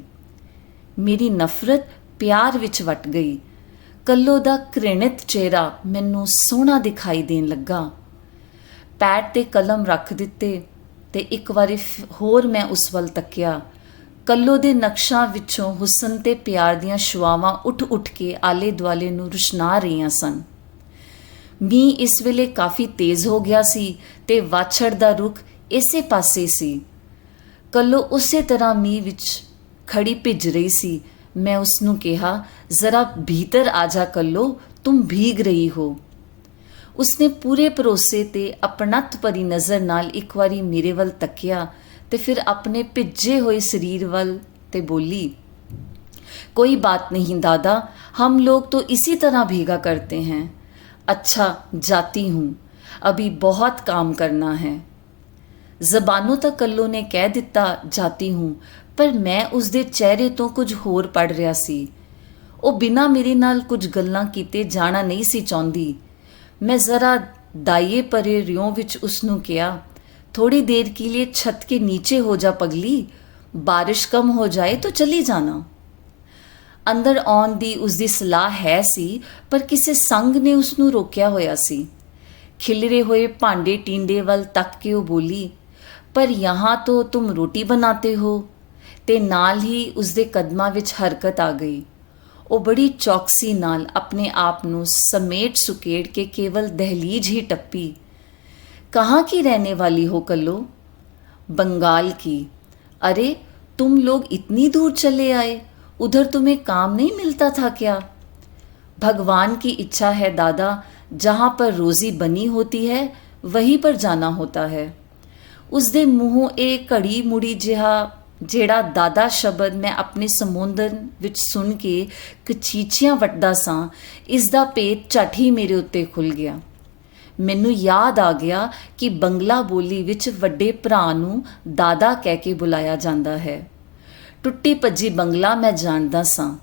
ਮੇਰੀ ਨਫ਼ਰਤ ਪਿਆਰ ਵਿੱਚ ਵਟ ਗਈ। ਕੱਲੋ ਦਾ ਘ੍ਰਿਣਿਤ ਚਿਹਰਾ ਮੈਨੂੰ ਸੋਹਣਾ ਦਿਖਾਈ ਦੇਣ ਲੱਗਾ। ਪੈਡ ਤੇ ਕਲਮ ਰੱਖ ਦਿੱਤੇ ਤੇ ਇੱਕ ਵਾਰੀ ਹੋਰ ਮੈਂ ਉਸ ਵੱਲ ਤੱਕਿਆ। ਕੱਲੋ ਦੇ ਨਕਸ਼ਾਂ ਵਿੱਚੋਂ ਹੁਸਨ ਤੇ ਪਿਆਰ ਦੀਆਂ ਸ਼ੁਆਵਾਂ ਉੱਠ ਕੇ ਆਲੇ ਦੁਆਲੇ ਨੂੰ ਰੁਸ਼ਨਾ ਰਹੀਆਂ ਸਨ। ਮੀਂਹ ਇਸ ਵੇਲੇ ਕਾਫੀ ਤੇਜ਼ ਹੋ ਗਿਆ ਸੀ ਤੇ ਵਾਛੜ ਦਾ ਰੁਖ ਇਸੇ ਪਾਸੇ ਸੀ। ਕੱਲੋ ਉਸੇ ਤਰ੍ਹਾਂ ਮੀਂਹ ਵਿੱਚ ਖੜੀ ਭਿੱਜ ਰਹੀ ਸੀ। ਮੈਂ ਉਸਨੂੰ ਕਿਹਾ, ਜ਼ਰਾ ਭੀਤਰ ਆ ਜਾ ਕੱਲੋ, ਤੁਮ ਭੀਗ ਰਹੀ ਹੋ। ਉਸਨੇ ਪੂਰੇ ਭਰੋਸੇ ਤੇ ਅਪਣੱਤ ਭਰੀ ਨਜ਼ਰ ਨਾਲ ਇੱਕ ਵਾਰੀ ਮੇਰੇ ਵੱਲ ਤੱਕਿਆ ਤੇ ਫਿਰ ਆਪਣੇ ਭਿੱਜੇ ਹੋਏ ਸਰੀਰ ਵੱਲ ਤੇ ਬੋਲੀ, कोई बात नहीं दादा, हम लोग तो इसी तरह भीगा करते हैं। अच्छा जाती हूँ, अभी बहुत काम करना है। ਜ਼ਬਾਨੋਂ ਤਾਂ ਕੱਲੋ ਨੇ ਕਹਿ ਦਿੱਤਾ ਜਾਤੀ ਹੂੰ, ਪਰ ਮੈਂ ਉਸਦੇ ਚਿਹਰੇ ਤੋਂ ਕੁਝ ਹੋਰ ਪੜ੍ਹ ਰਿਹਾ ਸੀ। ਉਹ ਬਿਨਾਂ ਮੇਰੇ ਨਾਲ ਕੁਝ ਗੱਲਾਂ ਕੀਤੇ ਜਾਣਾ ਨਹੀਂ ਸੀ ਚਾਹੁੰਦੀ। ਮੈਂ ਜ਼ਰਾ दाइए परे रियों विच उसनू किया, थोड़ी देर के लिए छत के नीचे हो जा पगली, बारिश कम हो जाए तो चली जाना। अंदर आउण दी उसदी सलाह है सी, पर किसी संग ने उसनू रोकिया होया सी। खिलरे हुए भांडे टींडे वल तक के वो बोली, पर यहाँ तो तुम रोटी बनाते हो। ते नाल ही उसदे कदमां विच हरकत आ गई। ਉਹ ਬੜੀ ਚੌਕਸੀ ਨਾਲ ਆਪਣੇ आप ਨੂੰ ਸਮੇਟ ਸੁਕੇੜ ਕੇ केवल दहलीज ही टप्पी। कहाँ की रहने वाली हो कल्लो? बंगाल की। अरे तुम लोग इतनी दूर चले आए, उधर तुम्हें काम नहीं मिलता था क्या? भगवान की इच्छा है दादा, जहाँ पर रोज़ी बनी होती है वहीं पर जाना होता है। उसदे मूँहों एक घड़ी मुड़ी जिहा ਜਿਹੜਾ ਦਾਦਾ ਸ਼ਬਦ ਮੈਂ ਆਪਣੇ ਸਮੁੰਦਰ ਵਿੱਚ ਸੁਣ ਕੇ ਕਚੀਚੀਆਂ ਵੱਟਦਾ ਸਾਂ, ਇਸ ਦਾ ਭੇਤ ਝੱਟ ਹੀ ਮੇਰੇ ਉੱਤੇ ਖੁੱਲ੍ਹ ਗਿਆ। ਮੈਨੂੰ ਯਾਦ ਆ ਗਿਆ ਕਿ ਬੰਗਲਾ ਬੋਲੀ ਵਿੱਚ ਵੱਡੇ ਭਰਾ ਨੂੰ ਦਾਦਾ ਕਹਿ ਕੇ ਬੁਲਾਇਆ ਜਾਂਦਾ ਹੈ। ਟੁੱਟੀ ਭੱਜੀ ਬੰਗਲਾ ਮੈਂ ਜਾਣਦਾ ਸਾਂ।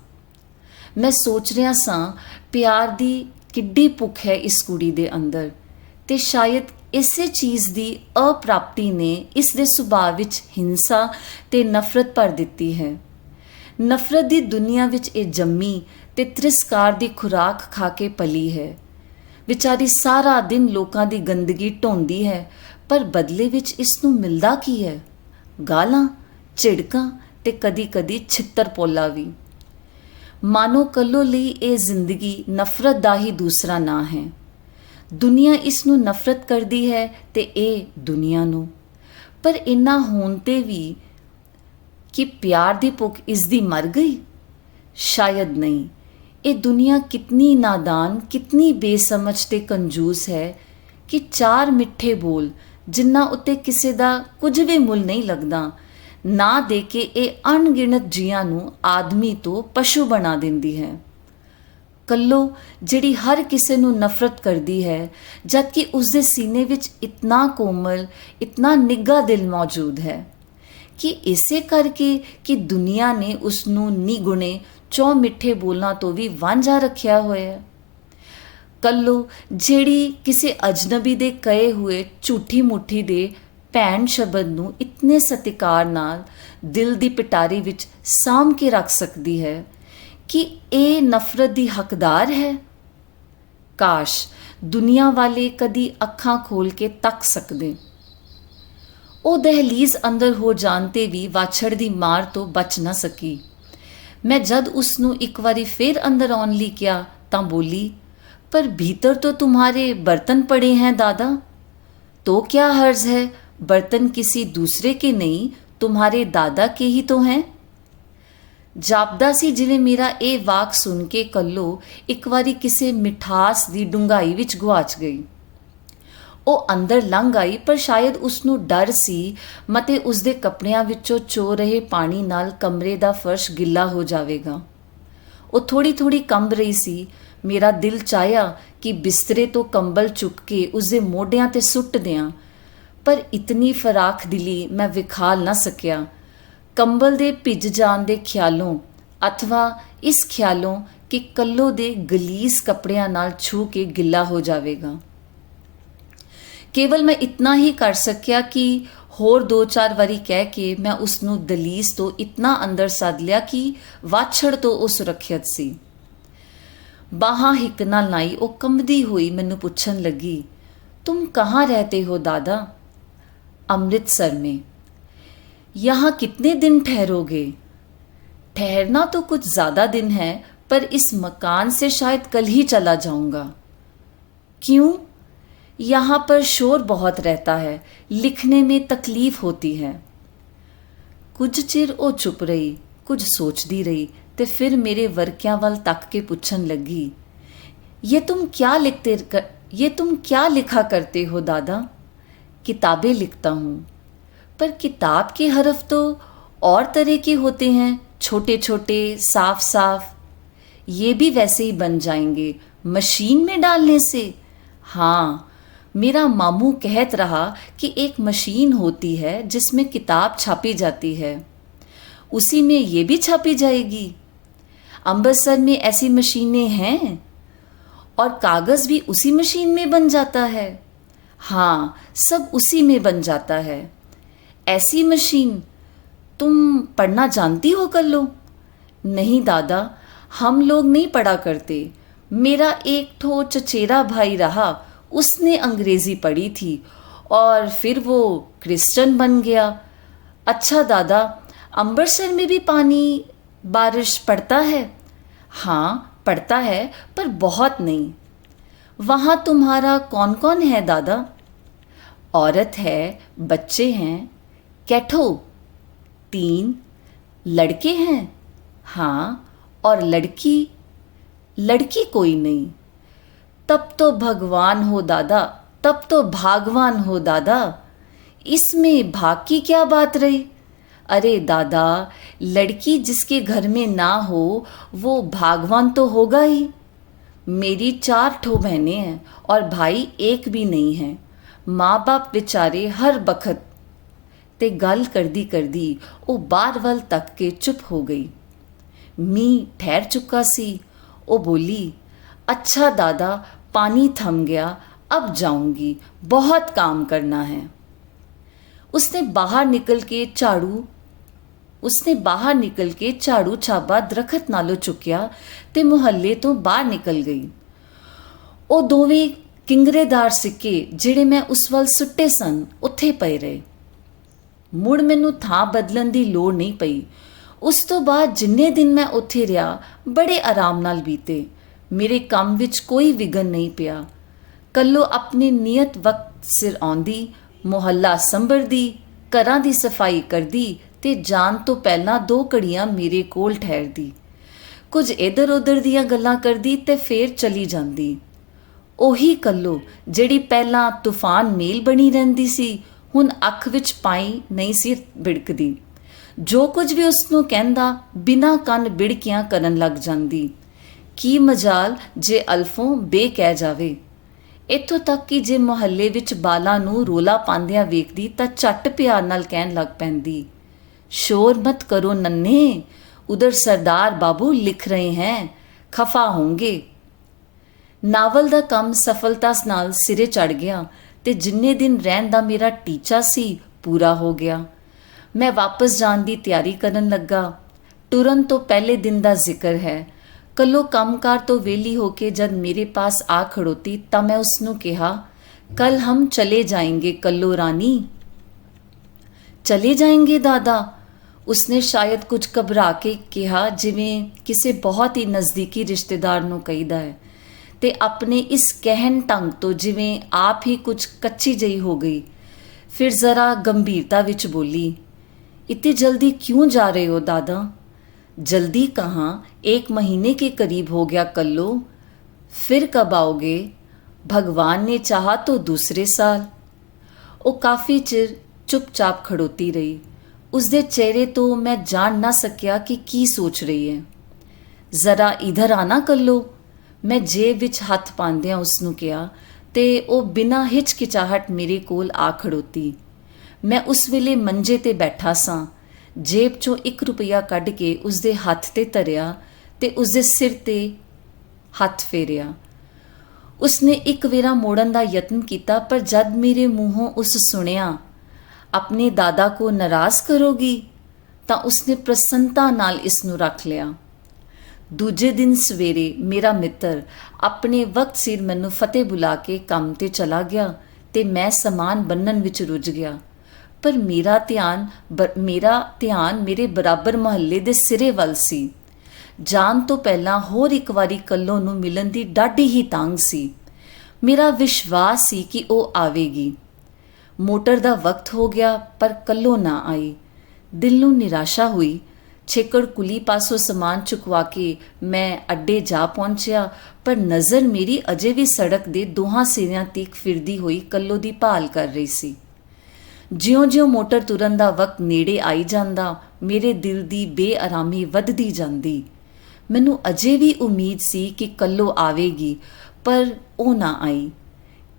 ਮੈਂ ਸੋਚ ਰਿਹਾ ਸਾਂ ਪਿਆਰ ਦੀ ਕਿੱਡੀ ਭੁੱਖ ਹੈ ਇਸ ਕੁੜੀ ਦੇ ਅੰਦਰ, ਤੇ ਸ਼ਾਇਦ ਇਸੇ ਚੀਜ਼ ਦੀ ਅਪ੍ਰਾਪਤੀ ਨੇ ਇਸ ਦੇ ਸੁਭਾਅ ਵਿੱਚ ਹਿੰਸਾ ਤੇ ਨਫ਼ਰਤ ਭਰ ਦਿੱਤੀ ਹੈ। ਨਫ਼ਰਤ ਦੀ ਦੁਨੀਆ ਵਿੱਚ ਇਹ ਜੰਮੀ ਤੇ ਤਿਰਸਕਾਰ ਦੀ ਖੁਰਾਕ ਖਾ ਕੇ ਪਲੀ ਹੈ। ਵਿਚਾਰੀ ਸਾਰਾ ਦਿਨ ਲੋਕਾਂ ਦੀ ਗੰਦਗੀ ਢੋਂਦੀ ਹੈ, ਪਰ ਬਦਲੇ ਵਿੱਚ ਇਸ ਨੂੰ ਮਿਲਦਾ ਕੀ ਹੈ? ਗਾਲਾਂ, ਝਿੜਕਾਂ ਤੇ ਕਦੀ-ਕਦੀ ਛਿੱਤਰ ਪੋਲਾ ਵੀ। ਮਾਨੋ ਕੱਲੋ ਲਈ ਇਹ ਜ਼ਿੰਦਗੀ ਨਫ਼ਰਤ ਦਾ ਹੀ ਦੂਸਰਾ ਨਾਂ ਹੈ। ਦੁਨੀਆ ਇਸ ਨੂੰ ਨਫ਼ਰਤ ਕਰਦੀ ਹੈ ਤੇ ਇਹ ਦੁਨੀਆ ਨੂੰ। ਪਰ ਇੰਨਾ ਹੋਣ 'ਤੇ ਵੀ ਕਿ ਪਿਆਰ ਦੀ ਭੁੱਖ ਇਸ ਦੀ ਮਰ ਗਈ? ਸ਼ਾਇਦ ਨਹੀਂ। ਇਹ ਦੁਨੀਆ ਕਿਤਨੀ ਨਾਦਾਨ, ਕਿਤਨੀ ਬੇਸਮਝ ਤੇ ਕੰਜੂਸ ਹੈ ਕਿ ਚਾਰ ਮਿੱਠੇ ਬੋਲ ਜਿਨ੍ਹਾਂ ਉੱਤੇ ਕਿਸੇ ਦਾ ਕੁਝ ਵੀ ਮੁੱਲ ਨਹੀਂ ਲੱਗਦਾ, ਨਾ ਦੇ ਕੇ ਇਹ ਅਣਗਿਣਤ ਜੀਆਂ ਨੂੰ ਆਦਮੀ ਤੋਂ ਪਸ਼ੂ ਬਣਾ ਦਿੰਦੀ ਹੈ। ਕੱਲੋ ਜਿਹੜੀ ਹਰ ਕਿਸੇ ਨੂੰ ਨਫ਼ਰਤ ਕਰਦੀ ਹੈ, ਜਦਕਿ ਉਸਦੇ ਸੀਨੇ ਵਿੱਚ ਇਤਨਾ ਕੋਮਲ, ਇਤਨਾ ਨਿੱਘਾ ਦਿਲ ਮੌਜੂਦ ਹੈ। ਕਿ ਇਸੇ ਕਰਕੇ ਕਿ ਦੁਨੀਆ ਨੇ ਉਸ ਨੂੰ ਨਿਗੁਣੇ ਚੌ ਮਿੱਠੇ ਬੋਲਾਂ ਤੋਂ ਵੀ ਵਾਂਝਾ ਰੱਖਿਆ ਹੋਇਆ ਹੈ। ਕੱਲੋ ਜਿਹੜੀ ਕਿਸੇ ਅਜਨਬੀ ਦੇ ਕਹੇ ਹੋਏ ਝੂਠੀ ਮੁੱਠੀ ਦੇ ਭੈਣ ਸ਼ਬਦ ਨੂੰ ਇਤਨੇ ਸਤਿਕਾਰ ਨਾਲ ਦਿਲ ਦੀ ਪਿਟਾਰੀ ਵਿੱਚ ਸਾਂਭ ਕੇ ਰੱਖ ਸਕਦੀ ਹੈ, ਕਿ ਇਹ ਨਫ਼ਰਤ ਦੀ ਹੱਕਦਾਰ ਹੈ? ਕਾਸ਼ ਦੁਨੀਆ ਵਾਲੇ ਕਦੀ ਅੱਖਾਂ ਖੋਲ੍ਹ ਕੇ ਤੱਕ ਸਕਦੇ। ਉਹ ਦਹਲੀਜ਼ ਅੰਦਰ ਹੋ ਜਾਣ 'ਤੇ ਵੀ ਵਾਛੜ ਦੀ ਮਾਰ ਤੋਂ ਬਚ ਨਾ ਸਕੀ। ਮੈਂ ਜਦ ਉਸ ਨੂੰ ਇੱਕ ਵਾਰੀ ਫਿਰ ਅੰਦਰ ਆਉਣ ਲਈ ਕਿਹਾ ਤਾਂ ਬੋਲੀ, ਪਰ भीतर तो तुम्हारे बर्तन पड़े हैं दादा। तो क्या हर्ज है, बर्तन किसी दूसरे के नहीं, तुम्हारे दादा के ही तो हैं। ਜਾਪਦਾ ਸੀ ਜਿਵੇਂ ਮੇਰਾ ਇਹ ਵਾਕ ਸੁਣ ਕੇ ਕੱਲੋ ਇੱਕ ਵਾਰੀ ਕਿਸੇ ਮਿਠਾਸ ਦੀ ਡੂੰਘਾਈ ਵਿੱਚ ਗੁਆਚ ਗਈ। ਉਹ ਅੰਦਰ ਲੰਘ ਆਈ, ਪਰ ਸ਼ਾਇਦ ਉਸ ਨੂੰ ਡਰ ਸੀ ਮਤੇ ਉਸਦੇ ਕੱਪੜਿਆਂ ਵਿੱਚੋਂ ਚੋ ਰਹੇ ਪਾਣੀ ਨਾਲ ਕਮਰੇ ਦਾ ਫਰਸ਼ ਗਿੱਲਾ ਹੋ ਜਾਵੇਗਾ। ਉਹ ਥੋੜ੍ਹੀ ਥੋੜ੍ਹੀ ਕੰਬ ਰਹੀ ਸੀ। ਮੇਰਾ ਦਿਲ ਚਾਹਿਆ ਕਿ ਬਿਸਤਰੇ ਤੋਂ ਕੰਬਲ ਚੁੱਕ ਕੇ ਉਸਦੇ ਮੋਢਿਆਂ 'ਤੇ ਸੁੱਟ ਦਿਆਂ, ਪਰ ਇਤਨੀ ਫਰਾਖ ਦਿਲੀ ਮੈਂ ਵਿਖਾਲ ਨਾ ਸਕਿਆ। ਕੰਬਲ ਦੇ ਭਿੱਜ ਜਾਣ ਦੇ ਖਿਆਲੋਂ ਅਥਵਾ ਇਸ ਖਿਆਲੋਂ ਕਿ ਕੱਲੋ ਦੇ ਗਲੀਸ ਕੱਪੜਿਆਂ ਨਾਲ ਛੂ ਕੇ ਗਿੱਲਾ ਹੋ ਜਾਵੇਗਾ। ਕੇਵਲ ਮੈਂ ਇਤਨਾ ਹੀ ਕਰ ਸਕਿਆ ਕਿ ਹੋਰ 2-4 ਵਾਰੀ ਕਹਿ ਕੇ ਮੈਂ ਉਸ ਨੂੰ ਦਲੀਸ ਤੋਂ ਇਤਨਾ ਅੰਦਰ ਸੱਦ ਲਿਆ ਕਿ ਵਾਛੜ ਤੋਂ ਉਹ ਸੁਰੱਖਿਅਤ ਸੀ। ਬਾਹਾਂ ਹਿੱਕ ਨਾਲ ਲਾਈ ਉਹ ਕੰਬਦੀ ਹੋਈ ਮੈਨੂੰ ਪੁੱਛਣ ਲੱਗੀ, ਤੁਮ ਕਹਾਂ ਰਹਤੇ ਹੋ ਦਾਦਾ? अमृतसर में। यहाँ कितने दिन ठहरोगे? ठहरना तो कुछ ज़्यादा दिन है, पर इस मकान से शायद कल ही चला जाऊंगा। क्यों? यहाँ पर शोर बहुत रहता है, लिखने में तकलीफ़ होती है। कुछ चिर वो चुप रही, कुछ सोचती रही, ते फिर मेरे वर्कियां वल तक के पूछन लगी, ये तुम क्या लिखा करते हो दादा? किताबें लिखता हूँ। पर किताब के हरफ तो और तरह के होते हैं, छोटे छोटे साफ साफ, ये भी वैसे ही बन जाएंगे मशीन में डालने से। हाँ, मेरा मामू कहत रहा कि एक मशीन होती है जिसमें किताब छापी जाती है, उसी में ये भी छापी जाएगी। अमृतसर में ऐसी मशीनें हैं और कागज़ भी उसी मशीन में बन जाता है। हाँ, सब उसी में बन जाता है। ऐसी मशीन तुम पढ़ना जानती हो कल्लो? नहीं दादा, हम लोग नहीं पढ़ा करते। मेरा एक ठो चचेरा भाई रहा, उसने अंग्रेज़ी पढ़ी थी और फिर वो क्रिश्चियन बन गया। अच्छा दादा, अमृतसर में भी पानी बारिश पड़ता है? हाँ पड़ता है, पर बहुत नहीं। वहाँ तुम्हारा कौन कौन है दादा? औरत है, बच्चे हैं। कैठो? 3। लड़के हैं? हाँ। और लड़की? लड़की कोई नहीं। तब तो भगवान हो दादा, तब तो भागवान हो दादा। इसमें भाग की क्या बात रही? अरे दादा, लड़की जिसके घर में ना हो वो भागवान तो होगा ही। मेरी 4 ठो बहनें हैं और भाई एक भी नहीं है। माँ बाप बेचारे हर बखत। ते गल कर दी वो बार वल तक के चुप हो गई। मी ठहर चुका सी। ओ बोली, अच्छा दादा, पानी थम गया, अब जाऊंगी, बहुत काम करना है। उसने बाहर निकल के झाड़ू छाबा दरखत नालों चुकिया ते मुहल्ले तो बाहर निकल गई। ਉਹ ਦੋਵੇਂ ਕਿੰਗਰੇਦਾਰ ਸਿੱਕੇ ਜਿਹੜੇ ਮੈਂ ਉਸ ਵੱਲ ਸੁੱਟੇ ਸਨ ਉੱਥੇ ਪਏ ਰਹੇ। ਮੁੜ ਮੈਨੂੰ ਥਾਂ ਬਦਲਣ ਦੀ ਲੋੜ ਨਹੀਂ ਪਈ। ਉਸ ਤੋਂ ਬਾਅਦ ਜਿੰਨੇ ਦਿਨ ਮੈਂ ਉੱਥੇ ਰਿਹਾ ਬੜੇ ਆਰਾਮ ਨਾਲ ਬੀਤੇ। ਮੇਰੇ ਕੰਮ ਵਿੱਚ ਕੋਈ ਵਿਘਨ ਨਹੀਂ ਪਿਆ। ਕੱਲੋ ਆਪਣੀ ਨੀਅਤ ਵਕਤ ਸਿਰ ਆਉਂਦੀ, ਮੁਹੱਲਾ ਸੰਭਰਦੀ, ਘਰਾਂ ਦੀ ਸਫਾਈ ਕਰਦੀ ਤੇ ਜਾਣ ਤੋਂ ਪਹਿਲਾਂ 2 ਘੜੀਆਂ ਮੇਰੇ ਕੋਲ ਠਹਿਰਦੀ। ਕੁਝ ਇੱਧਰ ਉੱਧਰ ਦੀਆਂ ਗੱਲਾਂ ਕਰਦੀ ਤੇ ਫੇਰ ਚਲੀ ਜਾਂਦੀ। ਉਹੀ ਕੱਲੋ ਜਿਹੜੀ ਪਹਿਲਾਂ ਤੂਫਾਨ ਮੇਲ ਬਣੀ ਰਹਿੰਦੀ ਸੀ, ਹੁਣ ਅੱਖ ਵਿੱਚ ਪਾਈ ਨਹੀਂ ਸੀ ਬਿੜਕਦੀ। ਜੋ ਕੁਝ ਵੀ ਉਸ ਨੂੰ ਕਹਿੰਦਾ ਬਿਨਾਂ ਕੰਨ ਬਿੜਕਿਆਂ ਕਰਨ ਲੱਗ ਜਾਂਦੀ। ਕੀ ਮਜਾਲ ਜੇ ਅਲਫੋਂ ਬੇ ਕਹਿ ਜਾਵੇ। ਇੱਥੋਂ ਤੱਕ ਕਿ ਜੇ ਮੁਹੱਲੇ ਵਿੱਚ ਬਾਲਾਂ ਨੂੰ ਰੋਲਾ ਪਾਉਂਦਿਆਂ ਵੇਖਦੀ ਤਾਂ ਝੱਟ ਪਿਆਰ ਨਾਲ ਕਹਿਣ ਲੱਗ ਪੈਂਦੀ, शोर मत करो नन्हे, उधर सरदार बाबू लिख रहे हैं, खफा होंगे। नावल ਦਾ ਕੰਮ ਸਫਲਤਾ ਨਾਲ ਸਿਰੇ ਚੜ ਗਿਆ ਤੇ ਜਿੰਨੇ ਦਿਨ ਰਹਿਣ ਦਾ ਮੇਰਾ ਟੀਚਾ ਸੀ ਪੂਰਾ ਹੋ ਗਿਆ। ਮੈਂ ਵਾਪਸ ਜਾਣ ਦੀ ਤਿਆਰੀ ਕਰਨ ਲੱਗਾ। ਟੁਰਨ ਤੋਂ ਪਹਿਲੇ ਦਿਨ ਦਾ ਜ਼ਿਕਰ ਹੈ। ਕੱਲੋ ਕੰਮਕਾਰ ਤੋਂ ਵਿਹਲੀ ਹੋ ਕੇ ਜਦ ਮੇਰੇ ਪਾਸ ਆ ਖੜੋਤੀ ਤਾਂ ਮੈਂ ਉਸ ਨੂੰ ਕਿਹਾ, ਕੱਲ ਹਮ ਚਲੇ ਜਾएंगे ਕੱਲੋ ਰਾਨੀ। ਚਲੇ ਜਾएंगे ਦਾਦਾ? ਉਸਨੇ ਸ਼ਾਇਦ ਕੁਝ ਘਬਰਾ ਕੇ ਕਿਹਾ, ਜਿਵੇਂ ਕਿਸੇ ਬਹੁਤ ਹੀ ਨਜ਼ਦੀਕੀ ਰਿਸ਼ਤੇਦਾਰ ਨੂੰ ਕਹੀਦਾ ਹੈ, ਤੇ ਆਪਣੇ ਇਸ ਕਹਿਣ ਢੰਗ ਤੋਂ ਜਿਵੇਂ ਆਪ ਹੀ ਕੁਝ ਕੱਚੀ ਜਿਹੀ ਹੋ ਗਈ। ਫਿਰ ਜ਼ਰਾ ਗੰਭੀਰਤਾ ਵਿੱਚ ਬੋਲੀ, इतनी जल्दी क्यों जा रहे हो दादा? जल्दी कहाँ, 1 महीने के करीब हो गया कल्लो। फिर कब आओगे? भगवान ने चाहा तो दूसरे साल। वो काफ़ी चिर चुपचाप खड़ोती रही। उसके चेहरे तो मैं जान ना सकिया कि की सोच रही है। ज़रा इधर आना कल्लो, मैं जेब विच हथ पांदियां उसनू कहा, ते वो बिना हिचकिचाहट मेरे कोल आ खड़ोती। मैं उस वेले मंजे ते बैठा सां। जेब चों 1 रुपया कढ़ के उसदे हथ ते धरिया ते उसदे सिर ते हथ फेरिया। उसने एक वेरा मोड़न दा यत्न किया, पर जद मेरे मूहों उस सुनिया, अपने दादा को नाराज़ करोगी, तां उसने प्रसन्नता नाल इसनू रख लिया। दूजे दिन सवेरे मेरा मित्र अपने वक्त सिर मैनू फतेह बुला के काम ते चला गया ते मैं समान बन्नन विच रुझ गया। पर मेरा ध्यान मेरे बराबर महल्ले दे सिरे वल सी। जान तो पहला होर एक वारी कल्लो नू मिलन दी डाढी ही तांग सी। मेरा विश्वास सी कि वो आवेगी। मोटर दा वक्त हो गया पर कल्लो ना आई। दिल नू निराशा हुई। छेकड़ कुली पासों समान चुकवा के मैं अड्डे जा पहुंचिया, पर नज़र मेरी अजे भी सड़क दे दोहां सिरियां तक फिरदी हुई कल्लो दी भाल कर रही सी। ਜਿਉਂ-ਜਿਉਂ ਮੋਟਰ ਤੁਰਨ ਦਾ ਵਕਤ ਨੇੜੇ ਆਈ ਜਾਂਦਾ, ਮੇਰੇ ਦਿਲ ਦੀ ਬੇਆਰਾਮੀ ਵੱਧਦੀ ਜਾਂਦੀ। ਮੈਨੂੰ ਅਜੇ ਵੀ ਉਮੀਦ ਸੀ ਕਿ ਕੱਲ੍ਹ ਆਵੇਗੀ, ਪਰ ਉਹ ਨਾ ਆਈ।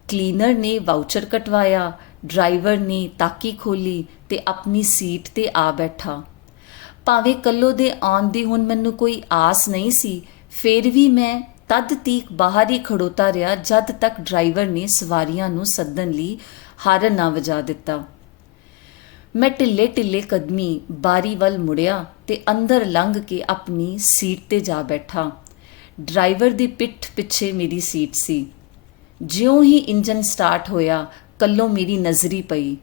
ਕਲੀਨਰ ਨੇ ਵਾਊਚਰ ਕਟਵਾਇਆ, ਡਰਾਈਵਰ ਨੇ ਤਾਕੀ ਖੋਲ੍ਹੀ ਤੇ ਆਪਣੀ ਸੀਟ 'ਤੇ ਆ ਬੈਠਾ। ਭਾਵੇਂ ਕੱਲ੍ਹ ਦੇ ਆਉਣ ਦੀ ਹੁਣ ਮੈਨੂੰ ਕੋਈ ਆਸ ਨਹੀਂ ਸੀ, ਫਿਰ ਵੀ ਮੈਂ ਤਦ ਤੀਕ ਬਾਹਰ ਹੀ ਖੜੋਤਾ ਰਿਹਾ ਜਦ ਤੱਕ ਡਰਾਈਵਰ ਨੇ ਸਵਾਰੀਆਂ ਨੂੰ ਸੱਦਣ ਲਈ ਹਾਰਨ ਨਾ ਵਜਾ ਦਿੱਤਾ। ਮੈਂ ਢਿੱਲੇ ਕਦਮੀ ਬਾਰੀ ਵੱਲ ਮੁੜਿਆ ਤੇ ਅੰਦਰ ਲੰਘ ਕੇ ਆਪਣੀ ਸੀਟ 'ਤੇ ਜਾ ਬੈਠਾ। ਡਰਾਈਵਰ ਦੀ ਪਿੱਠ ਪਿੱਛੇ ਮੇਰੀ ਸੀਟ ਸੀ। ਜਿਉਂ ਹੀ ਇੰਜਨ ਸਟਾਰਟ ਹੋਇਆ, ਕੱਲੋਂ ਮੇਰੀ ਨਜ਼ਰੀ ਪਈ।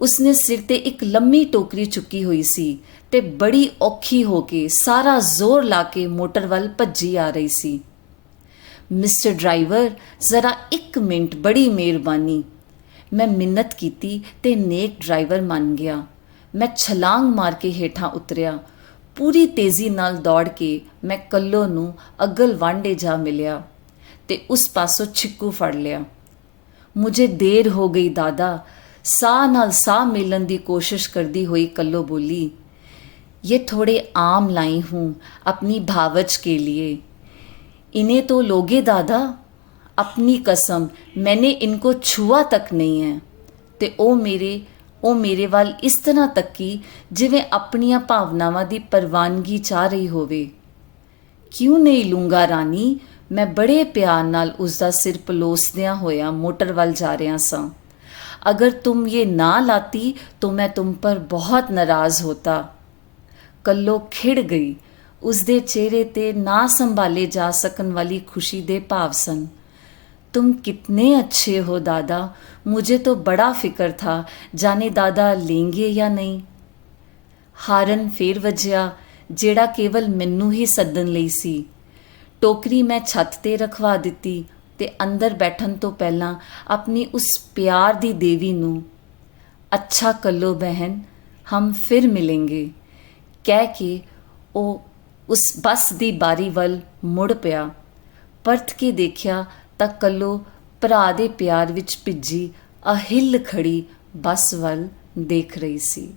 ਉਸਨੇ ਸਿਰ 'ਤੇ ਇੱਕ ਲੰਮੀ ਟੋਕਰੀ ਚੁੱਕੀ ਹੋਈ ਸੀ ਤੇ ਬੜੀ ਔਖੀ ਹੋ ਕੇ ਸਾਰਾ ਜ਼ੋਰ ਲਾ ਕੇ ਮੋਟਰ ਵੱਲ ਭੱਜੀ ਆ ਰਹੀ ਸੀ। ਮਿਸਟਰ ਡਰਾਈਵਰ, ਜ਼ਰਾ 1 ਮਿੰਟ, ਬੜੀ ਮਿਹਰਬਾਨੀ। ਮੈਂ ਮਿੰਨਤ ਕੀਤੀ ਤੇ ਨੇਕ ਡਰਾਈਵਰ ਮੰਨ ਗਿਆ। ਮੈਂ ਛਲਾਂਗ ਮਾਰ ਕੇ ਹੇਠਾਂ ਉਤਰਿਆ। ਪੂਰੀ ਤੇਜ਼ੀ ਨਾਲ ਦੌੜ ਕੇ ਮੈਂ ਕੱਲੋ ਨੂੰ ਅਗਲ ਵਾਂਡੇ ਜਾ ਮਿਲਿਆ ਤੇ ਉਸ ਪਾਸੋਂ ਛਿੱਕੂ ਫੜ ਲਿਆ। ਮੁਝੇ ਦੇਰ ਹੋ ਗਈ ਦਾਦਾ, ਸਾਹ ਨਾਲ ਸਾਹ ਮਿਲਣ ਦੀ ਕੋਸ਼ਿਸ਼ ਕਰਦੀ ਹੋਈ ਕੱਲੋ ਬੋਲੀ। ये थोड़े आम लाई हूँ अपनी भावच के लिए। इन्हें तो लोगे दादा? अपनी कसम, मैंने इनको छुआ तक नहीं है। ते ਉਹ ਮੇਰੇ ਵੱਲ ਇਸ ਤਰ੍ਹਾਂ ਤੱਕੀ ਜਿਵੇਂ ਆਪਣੀਆਂ ਭਾਵਨਾਵਾਂ ਦੀ ਪ੍ਰਵਾਨਗੀ ਚਾਹ ਰਹੀ ਹੋਵੇ। ਕਿਉਂ ਨਹੀਂ ਲੂੰਗਾ ਰਾਨੀ? ਮੈਂ ਬੜੇ ਪਿਆਰ ਨਾਲ ਉਸਦਾ ਸਿਰ ਪਲੋਸਦਿਆਂ ਹੋਇਆ ਮੋਟਰ ਵੱਲ ਜਾ ਰਿਹਾ ਸਾਂ। ਅਗਰ ਤੁਮ ਇਹ ਨਾ ਲਾਤੀ ਤਾਂ ਮੈਂ ਤੁਮ ਪਰ ਬਹੁਤ ਨਾਰਾਜ਼ ਹੋਤਾ। ਕੱਲੋ ਖਿੜ ਗਈ। ਉਸਦੇ ਚਿਹਰੇ 'ਤੇ ਨਾ ਸੰਭਾਲੇ ਜਾ ਸਕਣ ਵਾਲੀ ਖੁਸ਼ੀ ਦੇ ਭਾਵ ਸਨ। तुम कितने अच्छे हो दादा, मुझे तो बड़ा फिक्र था जाने दादा लेंगे या नहीं। हारन फेर वजिया, ਜਿਹੜਾ ਕੇਵਲ ਮੈਨੂੰ ਹੀ ਸੱਦਣ ਲਈ ਸੀ। ਟੋਕਰੀ ਮੈਂ ਛੱਤ 'ਤੇ ਰਖਵਾ ਦਿੱਤੀ ਤੇ ਅੰਦਰ ਬੈਠਣ ਤੋਂ ਪਹਿਲਾਂ ਆਪਣੀ ਉਸ ਪਿਆਰ ਦੀ ਦੇਵੀ ਨੂੰ, ਅੱਛਾ ਕੱਲੋ ਬਹਿਨ, ਹਮ ਫਿਰ ਮਿਲेंगे ਕਹਿ ਕੇ ਉਹ ਉਸ ਬੱਸ ਦੀ ਬਾਰੀ ਵੱਲ ਮੁੜ ਪਿਆ। ਪਰਤ ਕੇ ਦੇਖਿਆ ਤਾਂ ਕੱਲੋ ਭਰਾ ਦੇ ਪਿਆਰ ਵਿੱਚ ਭਿੱਜੀ ਅਹਿੱਲ ਖੜੀ ਬੱਸ ਵੱਲ ਦੇਖ ਰਹੀ ਸੀ।